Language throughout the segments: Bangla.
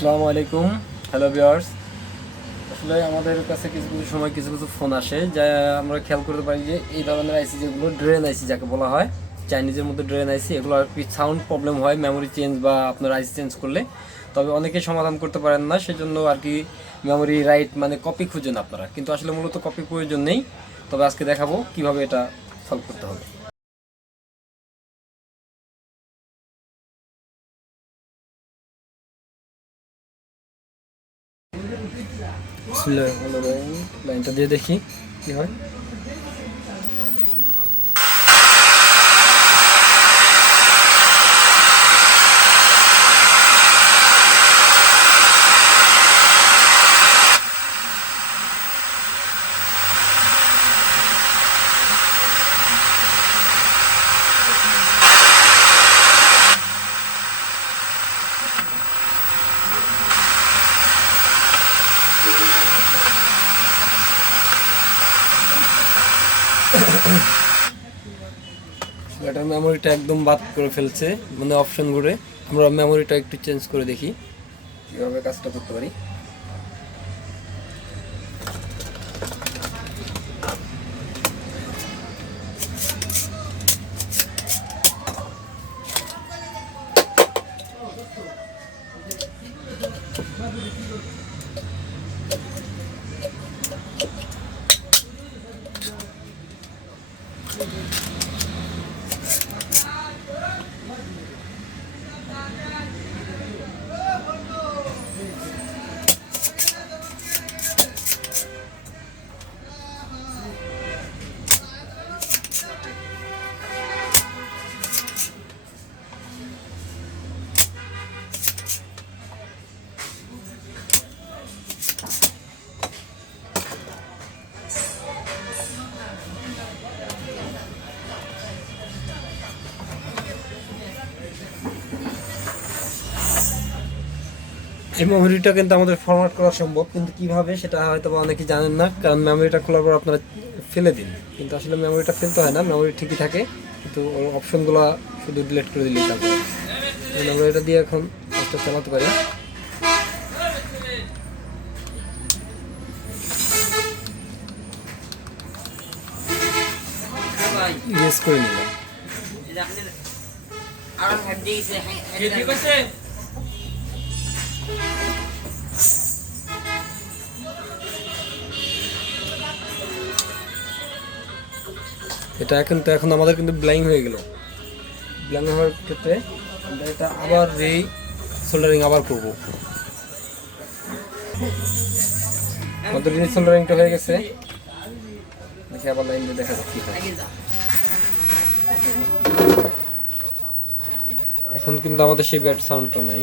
আসসালামু আলাইকুম, হ্যালো ভিউয়ার্স। আসলে আমাদের কাছে কিছু কিছু সময় কিছু কিছু ফোন আসে যা আমরা খেয়াল করতে পারি যে এই ধরনের আইসি যেগুলো ড্রেন আইসি যাকে বলা হয়, চাইনিজের মধ্যে ড্রেন আইসি, এগুলো আর কি সাউন্ড প্রবলেম হয় মেমোরি চেঞ্জ বা আপনার আইসি চেঞ্জ করলে। তবে অনেকে সমাধান করতে পারেন না, সেজন্য আর কি মেমোরি রাইট মানে কপি খুঁজেন আপনারা, কিন্তু আসলে মূলত কপি প্রয়োজন নেই। তবে আজকে দেখাবো কিভাবে এটা সলভ করতে হবে। লাইনটা দিয়ে দেখি কি হয়। এটার মেমোরিটা একদম বাদ করে ফেলছে, মানে অপশন ঘুরে। আমরা মেমোরিটা একটু চেঞ্জ করে দেখি কীভাবে কাজটা করতে পারি। এই মেমোরিটা কিন্তু আমাদের ফরম্যাট করা সম্ভব, কিন্তু কিভাবে সেটা হয়তো বা অনেকেই জানেন না, কারণ মেমোরিটা খোলার পর আপনারা ফেলে দিন। কিন্তু আসলে মেমোরিটা ফেলতে হয় না, মেমোরি ঠিকই থাকে, কিন্তু অপশনগুলো শুধু ডিলিট করে দিলেই থাকবে। আমরা এটা দিয়ে এখন কাজটা চালাতে পারি। ইউজ করে নিলাম। এটা এখন আমাদের কিন্তু ব্ল্যাঙ্ক হয়ে গেল। ব্ল্যাঙ্ক হওয়ার ক্ষেত্রে আমরা এটা আবার সোল্ডারিং আবার করব। আমাদের সোল্ডারিংটা হয়ে গেছে, দেখি আবার লাইন দিয়ে দেখা যাক কি হয়। এখন কিন্তু আমাদের সেই ব্যাড সাউন্ডটা নাই।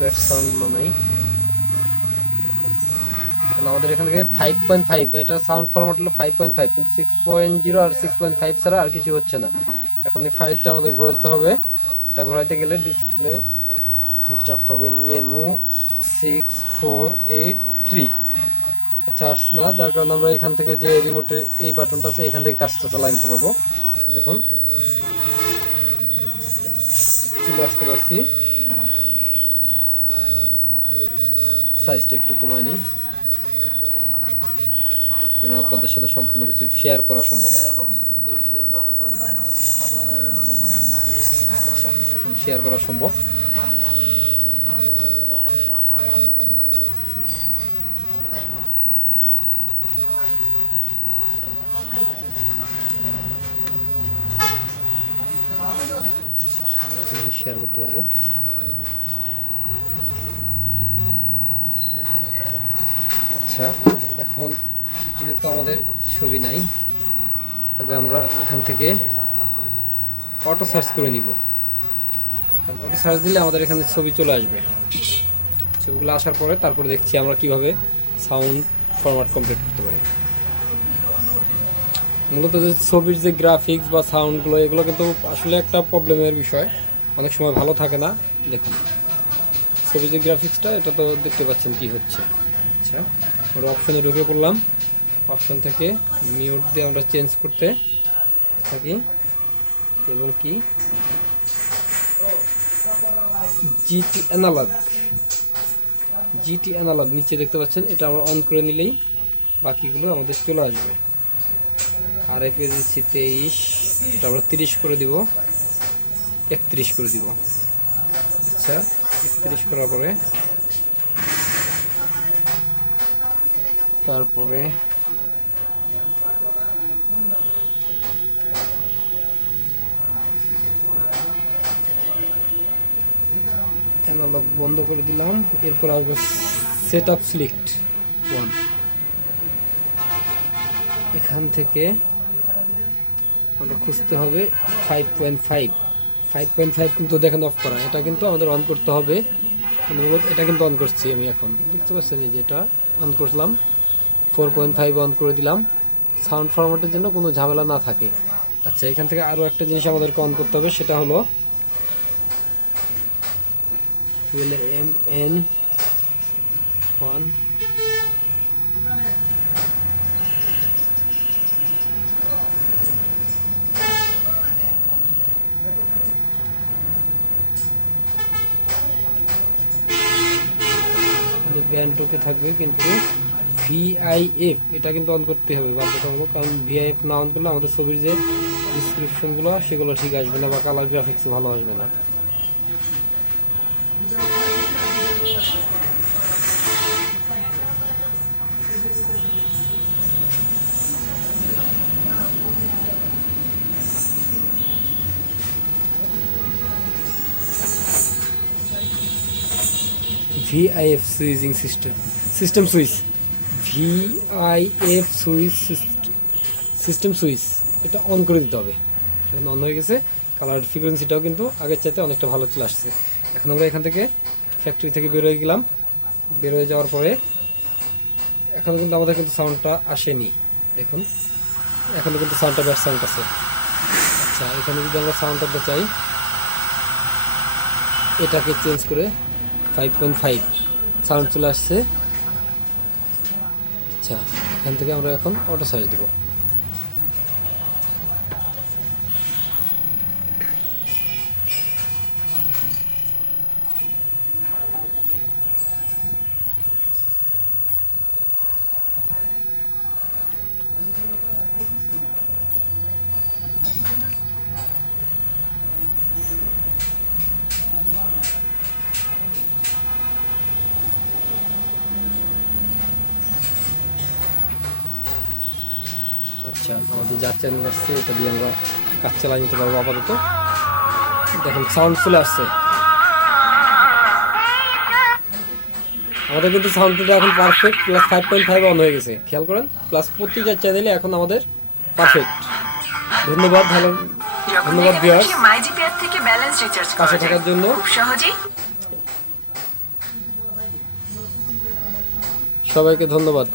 ব্যাড সাউন্ডগুলো নাই। আমাদের এখান থেকে 5.5, এটার সাউন্ড ফরম্যাট হলো 5.5, কিন্তু 6.0 আর 6.5 ছাড়া আর কিছু হচ্ছে না। এখন এই ফাইলটা আমাদের ঘোরাতে হবে। এটা ঘোরাতে গেলে ডিসপ্লে চাপতে হবে মেনু 6483। আচ্ছা, আসছে না, যার কারণে আমরা এখান থেকে যে রিমোটের এই বাটনটা আছে এখান থেকে কাজটা চালাই নিতে পারবো। দেখুন চলে আসতে পারছি। সাইজটা একটু কমায় নিই, আপনাদের সাথে সম্পূর্ণ কিছু শেয়ার করা সম্ভব। আচ্ছা, শেয়ার করা সম্ভব। শেয়ার করতে পারবো। আচ্ছা, এখন যেহেতু আমাদের ছবি নাই, তবে আমরা এখান থেকে অটো সার্চ করে নিব। কারণ অটো সার্চ দিলে আমাদের এখানে ছবি চলে আসবে। ছবিগুলো আসার পরে তারপরে দেখছি আমরা কিভাবে সাউন্ড ফরম্যাট কমপ্লিট করতে পারি। মূলত যে ছবির যে গ্রাফিক্স বা সাউন্ডগুলো, এগুলো কিন্তু আসলে একটা প্রবলেমের বিষয়। অনেক সময় ভালো থাকে না। দেখুন ছবির যে গ্রাফিক্সটা, এটা তো দেখতে পাচ্ছেন কি হচ্ছে। আচ্ছা, আমরা অপশনে ঢুকে পড়লাম। অপশন থেকে মিউট দিয়ে আমরা চেঞ্জ করতে থাকি এবং কি জিটি অ্যানালগ নিচে দেখতে পাচ্ছেন, এটা আমরা অন করে নিলেই বাকিগুলো আমাদের চলে আসবে। RFSC 23, এটা আমরা 30 করে দিব, 31 করে দিব। আচ্ছা, 31 করার পরে তারপরে অ্যানালগ বন্ধ করে দিলাম। এরপর আসবে সেট আপ সিলেক্ট 1। এখান থেকে আমাদের খুঁজতে হবে 5.5 কিন্তু দেখেন অফ করা, এটা কিন্তু আমাদের অন করতে হবে। এটা কিন্তু অন করছি আমি, এখন দেখতে পাচ্ছেন এই যে এটা অন করলাম। 4.5 অন করে দিলাম, সাউন্ড ফরম্যাটের জন্য কোনো ঝামেলা না থাকে। আচ্ছা, এখান থেকে আরও একটা জিনিস আমাদেরকে অন করতে হবে, সেটা হলো MN1। ব্যান্ডটোকে থাকবে, কিন্তু VIF এটা কিন্তু অন করতে হবে বাধ্যতামূলক, কারণ VIF না অন করলে আমাদের ছবির যে ডিসক্রিপশনগুলো সেগুলো ঠিক আসবে না বা কালার গ্রাফিক্স ভালো আসবে না। VIF switching system switch, VIF system switch এটা অন করে দিতে হবে। এখন অন হয়ে গেছে, কালার ফ্রিকোয়েন্সিটাও কিন্তু আগের চাইতে অনেকটা ভালো চলে আসছে। এখন আমরা এখান থেকে ফ্যাক্টরি থেকে বের হয়ে গেলাম। বের হয়ে যাওয়ার পরে এখনও কিন্তু আমাদের কিন্তু সাউন্ডটা আসেনি, দেখুন এখনও কিন্তু সাউন্ডটা ব্যাড সাউন্ড আছে। আচ্ছা, এখানে যদি আমরা সাউন্ডটা চাই, এটাকে চেঞ্জ করে 5.5 সাউন্ড চলে আসছে। আচ্ছা, এখান থেকে আমরা এখন অটো সার্চ দেব। আচ্ছা, আমাদের যা চ্যানেল আসছে এটা দিয়ে আমরা কাজ চালাই নিতে পারবো আপাতত। দেখুন সাউন্ড চলে আসছে, আমাদের কিন্তু সাউন্ডটা এখন পারফেক্ট, প্লাস 5.5 অন হয়ে গেছে, খেয়াল করেন। প্লাস প্রতিটা চ্যানেলে এখন আমাদের পারফেক্ট। ধন্যবাদ, ভালো ধন্যবাদ ভিউয়ার্স পাশে থাকার জন্য। সবাইকে ধন্যবাদ।